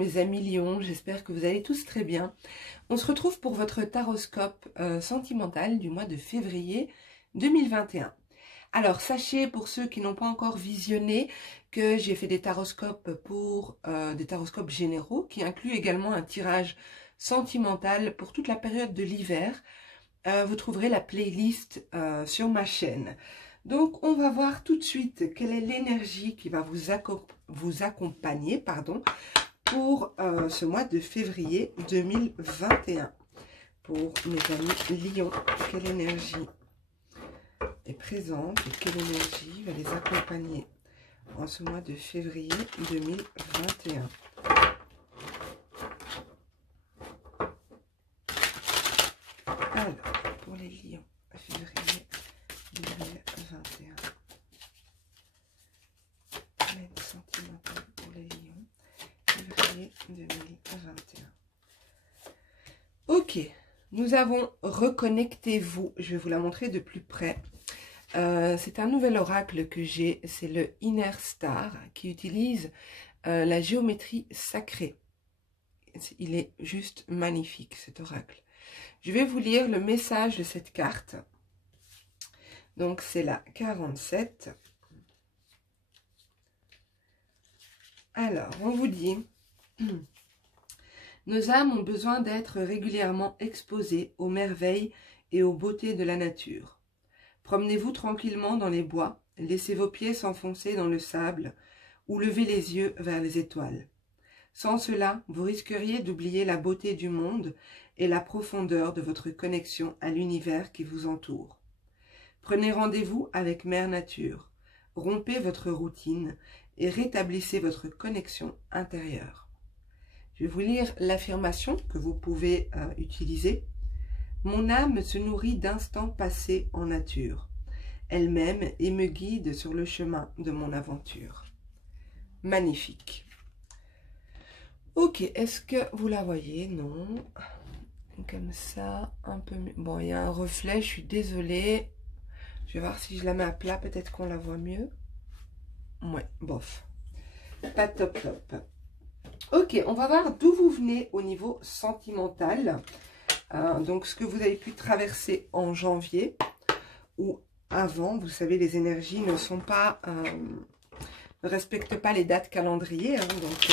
mes amis Lions, j'espère que vous allez tous très bien. On se retrouve pour votre taroscope sentimental du mois de février 2021. Alors sachez, pour ceux qui n'ont pas encore visionné, que j'ai fait des taroscopes pour des taroscopes généraux qui incluent également un tirage sentimental pour toute la période de l'hiver. Vous trouverez la playlist sur ma chaîne. Donc on va voir tout de suite quelle est l'énergie qui va vous accompagner pour ce mois de février 2021. Pour mes amis Lions, quelle énergie est présente et quelle énergie va les accompagner en ce mois de février 2021. Alors, pour les Lions, février 2021. L'aide sentimentale pour les Lions, février 2021. Ok, nous avons Reconnectez-vous. Je vais vous la montrer de plus près. C'est un nouvel oracle que j'ai, c'est le Inner Star qui utilise la géométrie sacrée. Il est juste magnifique cet oracle. Je vais vous lire le message de cette carte. Donc c'est la 47. Alors, on vous dit, nos âmes ont besoin d'être régulièrement exposées aux merveilles et aux beautés de la nature. Promenez-vous tranquillement dans les bois, laissez vos pieds s'enfoncer dans le sable ou levez les yeux vers les étoiles. Sans cela, vous risqueriez d'oublier la beauté du monde et la profondeur de votre connexion à l'univers qui vous entoure. Prenez rendez-vous avec Mère Nature, rompez votre routine et rétablissez votre connexion intérieure. Je vais vous lire l'affirmation que vous pouvez utiliser. Mon âme se nourrit d'instants passés en nature. Elle m'aime et me guide sur le chemin de mon aventure. Magnifique. Ok, est-ce que vous la voyez? Non. Comme ça, un peu mieux. Bon, il y a un reflet, je suis désolée. Je vais voir si je la mets à plat, peut-être qu'on la voit mieux. Ouais, bof. Pas top top. Ok, on va voir d'où vous venez au niveau sentimental. Donc, ce que vous avez pu traverser en janvier ou avant. Vous savez, les énergies ne sont pas... ne respectent pas les dates calendrier. Hein, donc,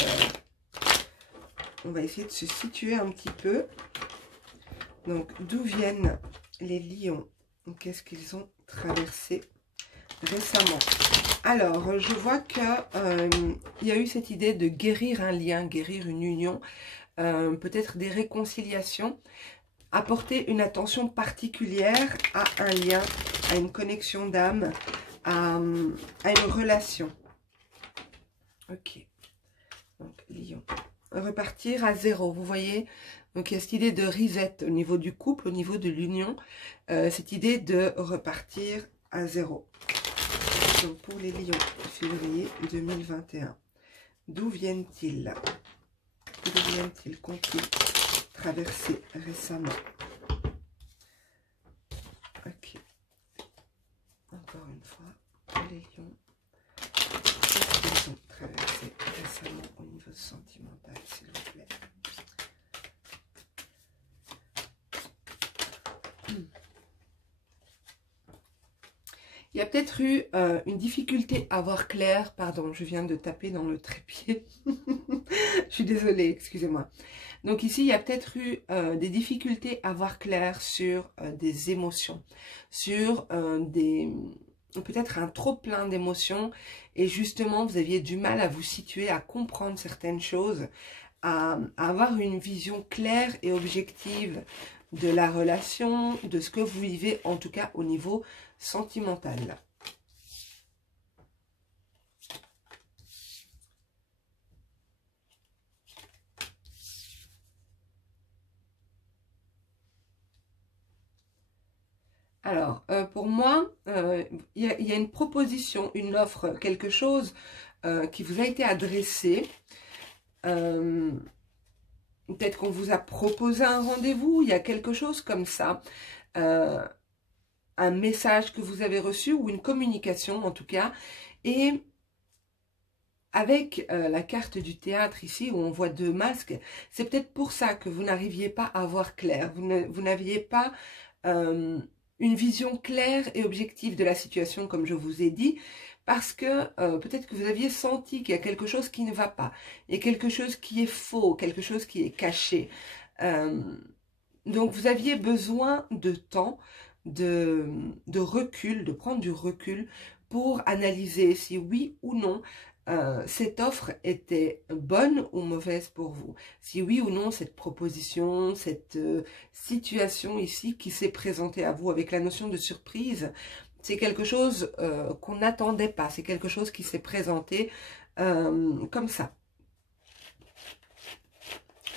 on va essayer de se situer un petit peu. Donc, d'où viennent les lions? Qu'est-ce qu'ils ont traversé récemment? Alors, je vois que il y a eu cette idée de guérir un lien, guérir une union, peut-être des réconciliations, apporter une attention particulière à un lien, à une connexion d'âme, à une relation. Ok. Donc, lion. Repartir à zéro, vous voyez? Donc, il y a cette idée de reset au niveau du couple, au niveau de l'union, cette idée de repartir à zéro. Donc, pour les lions, février 2021, d'où viennent-ils? D'où viennent-ils? Qu'ont-ils traversé récemment? Ok. Encore une fois, pour les lions, qu'est-ce qu'ils ont traversé récemment au niveau sentimental, s'il vous plaît? Il y a peut-être eu une difficulté à voir clair. Pardon, je viens de taper dans le trépied. Je suis désolée, excusez-moi. Donc ici, il y a peut-être eu des difficultés à voir clair sur des émotions, sur peut-être un trop plein d'émotions. Et justement, vous aviez du mal à vous situer, à comprendre certaines choses, à avoir une vision claire et objective de la relation, de ce que vous vivez, en tout cas au niveau sentimental. Alors, pour moi, il y a une proposition, une offre, quelque chose qui vous a été adressé. Peut-être qu'on vous a proposé un rendez-vous, il y a quelque chose comme ça. Un message que vous avez reçu ou une communication en tout cas. Et avec la carte du théâtre ici, où on voit 2 masques, c'est peut-être pour ça que vous n'arriviez pas à voir clair. Vous n'aviez pas une vision claire et objective de la situation, comme je vous ai dit, parce que peut-être que vous aviez senti qu'il y a quelque chose qui ne va pas, il y a quelque chose qui est faux, quelque chose qui est caché. Donc vous aviez besoin de temps, de recul, de prendre du recul pour analyser si oui ou non cette offre était bonne ou mauvaise pour vous. Si oui ou non cette proposition, cette situation ici qui s'est présentée à vous avec la notion de surprise, c'est quelque chose qu'on n'attendait pas, c'est quelque chose qui s'est présenté comme ça.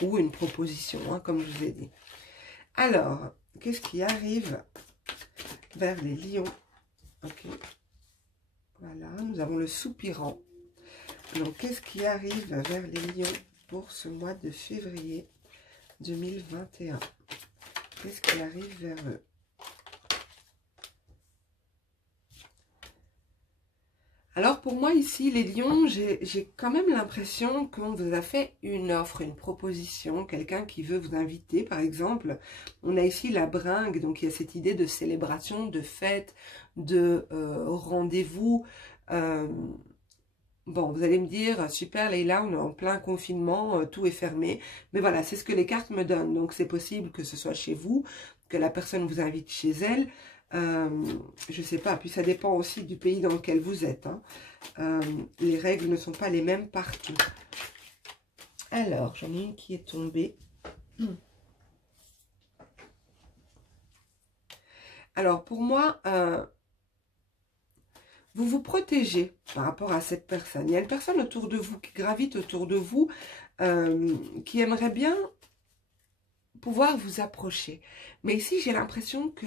Ou une proposition, hein, comme je vous ai dit. Alors, qu'est-ce qui arrive vers les lions? Ok. Voilà, nous avons le soupirant. Donc, qu'est-ce qui arrive vers les lions pour ce mois de février 2021? Qu'est-ce qui arrive vers eux? Alors, pour moi, ici, les lions, j'ai quand même l'impression qu'on vous a fait une offre, une proposition, quelqu'un qui veut vous inviter, par exemple. On a ici la bringue, donc il y a cette idée de célébration, de fête, de rendez-vous. Bon, vous allez me dire, super Leïla, on est en plein confinement, tout est fermé. Mais voilà, c'est ce que les cartes me donnent. Donc c'est possible que ce soit chez vous, que la personne vous invite chez elle. Je sais pas, puis ça dépend aussi du pays dans lequel vous êtes. Hein. Les règles ne sont pas les mêmes partout. Alors, j'en ai une qui est tombée. Alors, pour moi... vous vous protégez par rapport à cette personne. Il y a une personne autour de vous, qui gravite autour de vous, qui aimerait bien pouvoir vous approcher. Mais ici, j'ai l'impression que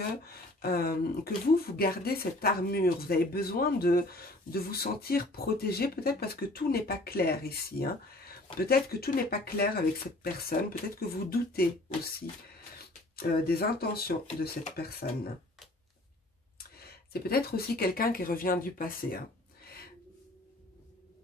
vous gardez cette armure. Vous avez besoin de vous sentir protégé, peut-être parce que tout n'est pas clair ici. Hein. Peut-être que tout n'est pas clair avec cette personne. Peut-être que vous doutez aussi des intentions de cette personne. C'est peut-être aussi quelqu'un qui revient du passé. Hein.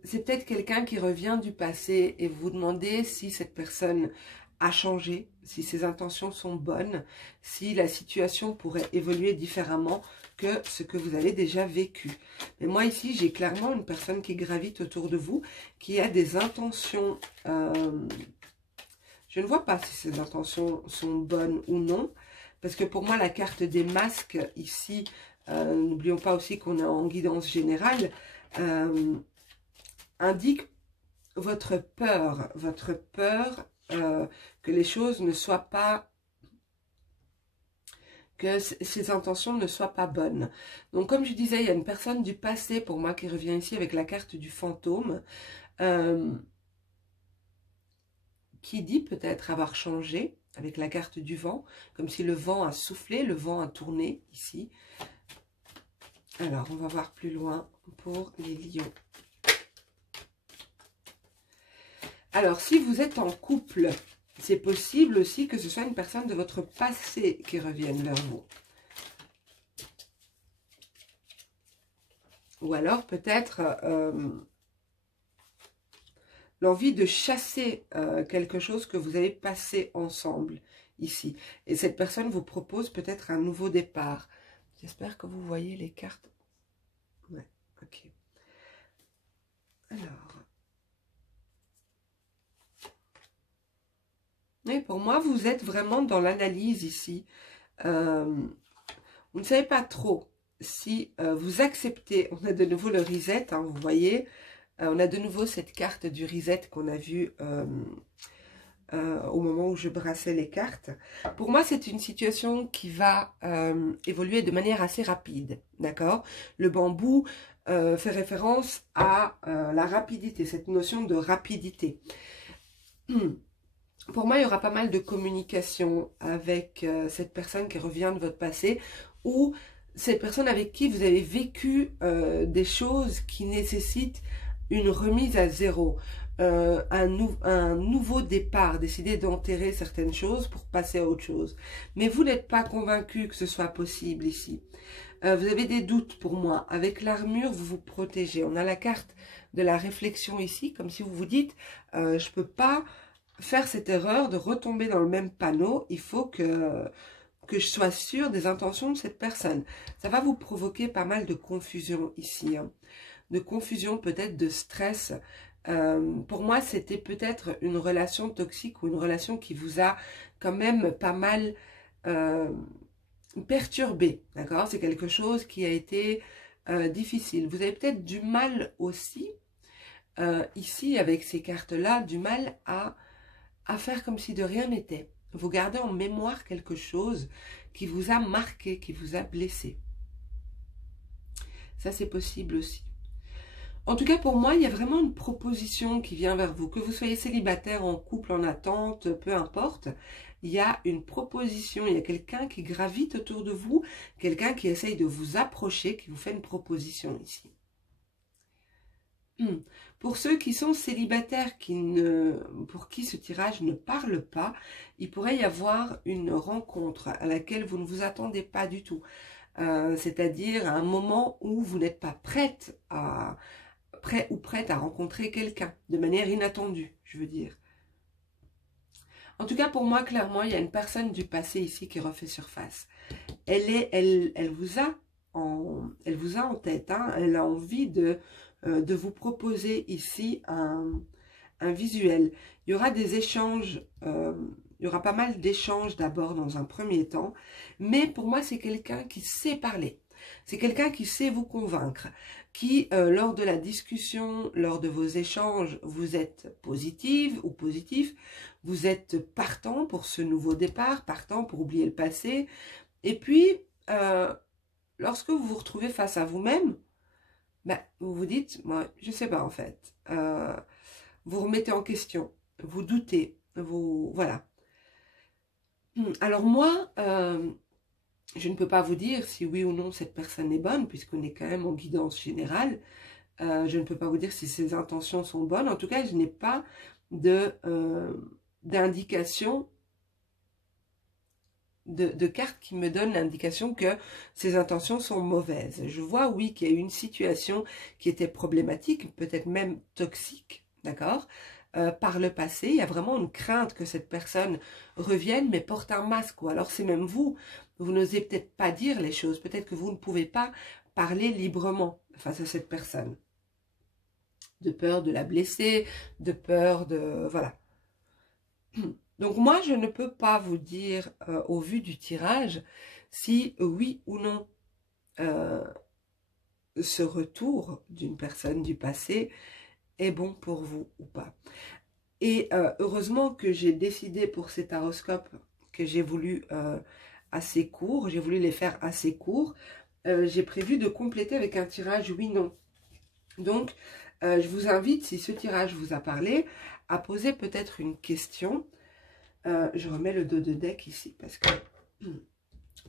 C'est peut-être quelqu'un qui revient du passé et vous vous demandez si cette personne a changé, si ses intentions sont bonnes, si la situation pourrait évoluer différemment que ce que vous avez déjà vécu. Mais moi ici, j'ai clairement une personne qui gravite autour de vous, qui a des intentions... je ne vois pas si ces intentions sont bonnes ou non, parce que pour moi, la carte des masques ici... n'oublions pas aussi qu'on est en guidance générale, indique votre peur que les choses ne soient pas, que ces intentions ne soient pas bonnes. Donc comme je disais, il y a une personne du passé pour moi qui revient ici avec la carte du fantôme, qui dit peut-être avoir changé avec la carte du vent, comme si le vent a soufflé, le vent a tourné ici. Alors, on va voir plus loin pour les lions. Alors, si vous êtes en couple, c'est possible aussi que ce soit une personne de votre passé qui revienne vers vous. Ou alors, peut-être l'envie de chasser quelque chose que vous avez passé ensemble ici. Et cette personne vous propose peut-être un nouveau départ. J'espère que vous voyez les cartes. Ouais, ok. Alors. Et pour moi, vous êtes vraiment dans l'analyse ici. Vous ne savez pas trop si vous acceptez. On a de nouveau le reset, hein, vous voyez. On a de nouveau cette carte du reset qu'on a vue au moment où je brassais les cartes. Pour moi, c'est une situation qui va évoluer de manière assez rapide, d'accord? Le bambou fait référence à la rapidité, cette notion de rapidité. Pour moi, il y aura pas mal de communication avec cette personne qui revient de votre passé ou cette personne avec qui vous avez vécu des choses qui nécessitent une remise à zéro. un nouveau départ, décider d'enterrer certaines choses pour passer à autre chose. Mais vous n'êtes pas convaincu que ce soit possible ici. Vous avez des doutes pour moi. Avec l'armure, vous vous protégez. On a la carte de la réflexion ici, comme si vous vous dites, je ne peux pas faire cette erreur de retomber dans le même panneau. Il faut que je sois sûre des intentions de cette personne. Ça va vous provoquer pas mal de confusion ici. Hein. De confusion, peut-être de stress. Pour moi, c'était peut-être une relation toxique ou une relation qui vous a quand même pas mal perturbé, d'accord? C'est quelque chose qui a été difficile. Vous avez peut-être du mal aussi, ici, avec ces cartes-là, du mal à faire comme si de rien n'était. Vous gardez en mémoire quelque chose qui vous a marqué, qui vous a blessé. Ça, c'est possible aussi. En tout cas, pour moi, il y a vraiment une proposition qui vient vers vous. Que vous soyez célibataire, en couple, en attente, peu importe. Il y a une proposition, il y a quelqu'un qui gravite autour de vous, quelqu'un qui essaye de vous approcher, qui vous fait une proposition ici. Pour ceux qui sont célibataires, pour qui ce tirage ne parle pas, il pourrait y avoir une rencontre à laquelle vous ne vous attendez pas du tout. C'est-à-dire un moment où vous n'êtes pas prêt ou prête à rencontrer quelqu'un, de manière inattendue, je veux dire. En tout cas, pour moi, clairement, il y a une personne du passé ici qui refait surface. Elle vous a en tête, hein, elle a envie de vous proposer ici un visuel. Il y aura des échanges, il y aura pas mal d'échanges d'abord dans un premier temps, mais pour moi, c'est quelqu'un qui sait parler. C'est quelqu'un qui sait vous convaincre, qui, lors de la discussion, lors de vos échanges, vous êtes positive ou positif, vous êtes partant pour ce nouveau départ, partant pour oublier le passé. Et puis, lorsque vous vous retrouvez face à vous-même, ben, vous vous dites, moi, je ne sais pas en fait. Vous remettez en question, vous doutez, voilà. Alors moi, je ne peux pas vous dire si oui ou non cette personne est bonne, puisqu'on est quand même en guidance générale. Je ne peux pas vous dire si ses intentions sont bonnes. En tout cas, je n'ai pas d'indication, de carte qui me donne l'indication que ses intentions sont mauvaises. Je vois, oui, qu'il y a eu une situation qui était problématique, peut-être même toxique, d'accord ? Par le passé, il y a vraiment une crainte que cette personne revienne, mais porte un masque. Ou alors c'est même vous n'osez peut-être pas dire les choses. Peut-être que vous ne pouvez pas parler librement face à cette personne. De peur de la blesser, de peur de... Voilà. Donc moi, je ne peux pas vous dire, au vu du tirage, si oui ou non ce retour d'une personne du passé est bon pour vous ou pas. Et heureusement que j'ai décidé pour ces taroscopes que j'ai voulu assez court, j'ai voulu les faire assez courts. J'ai prévu de compléter avec un tirage oui-non. Donc, je vous invite, si ce tirage vous a parlé, à poser peut-être une question. Je remets le dos de deck ici parce que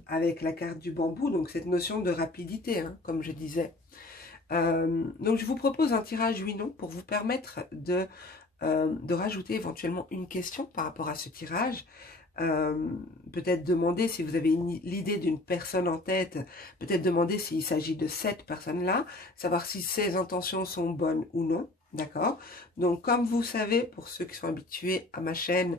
avec la carte du bambou, donc cette notion de rapidité, hein, comme je disais. Donc, je vous propose un tirage oui-non pour vous permettre de rajouter éventuellement une question par rapport à ce tirage. Peut-être demander si vous avez l'idée d'une personne en tête, peut-être demander s'il s'agit de cette personne-là, savoir si ses intentions sont bonnes ou non, d'accord? Donc, comme vous savez, pour ceux qui sont habitués à ma chaîne,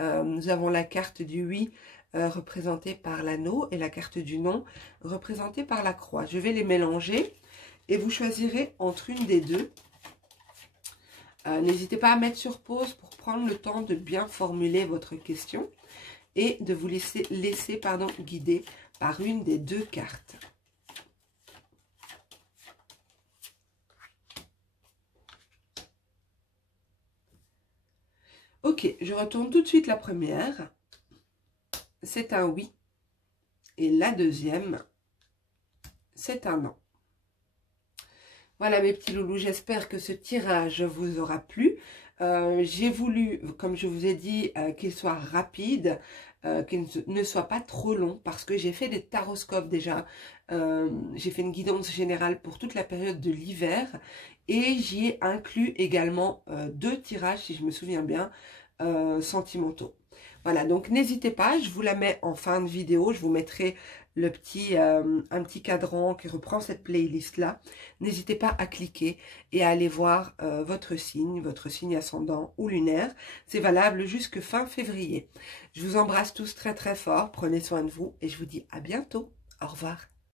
nous avons la carte du oui représentée par l'anneau et la carte du non représentée par la croix. Je vais les mélanger et vous choisirez entre une des deux. N'hésitez pas à mettre sur pause pour prendre le temps de bien formuler votre question et de vous laisser guider par une des deux cartes. Ok, je retourne tout de suite la première. C'est un oui. Et la deuxième, c'est un non. Voilà mes petits loulous, j'espère que ce tirage vous aura plu. J'ai voulu, comme je vous ai dit, qu'il soit rapide, qu'il ne soit pas trop long, parce que j'ai fait des taroscopes déjà. J'ai fait une guidance générale pour toute la période de l'hiver. Et j'y ai inclus également 2 tirages, si je me souviens bien, sentimentaux. Voilà, donc n'hésitez pas, je vous la mets en fin de vidéo, je vous mettrai un petit cadran qui reprend cette playlist-là. N'hésitez pas à cliquer et à aller voir votre signe ascendant ou lunaire. C'est valable jusque fin février. Je vous embrasse tous très très fort, prenez soin de vous et je vous dis à bientôt. Au revoir.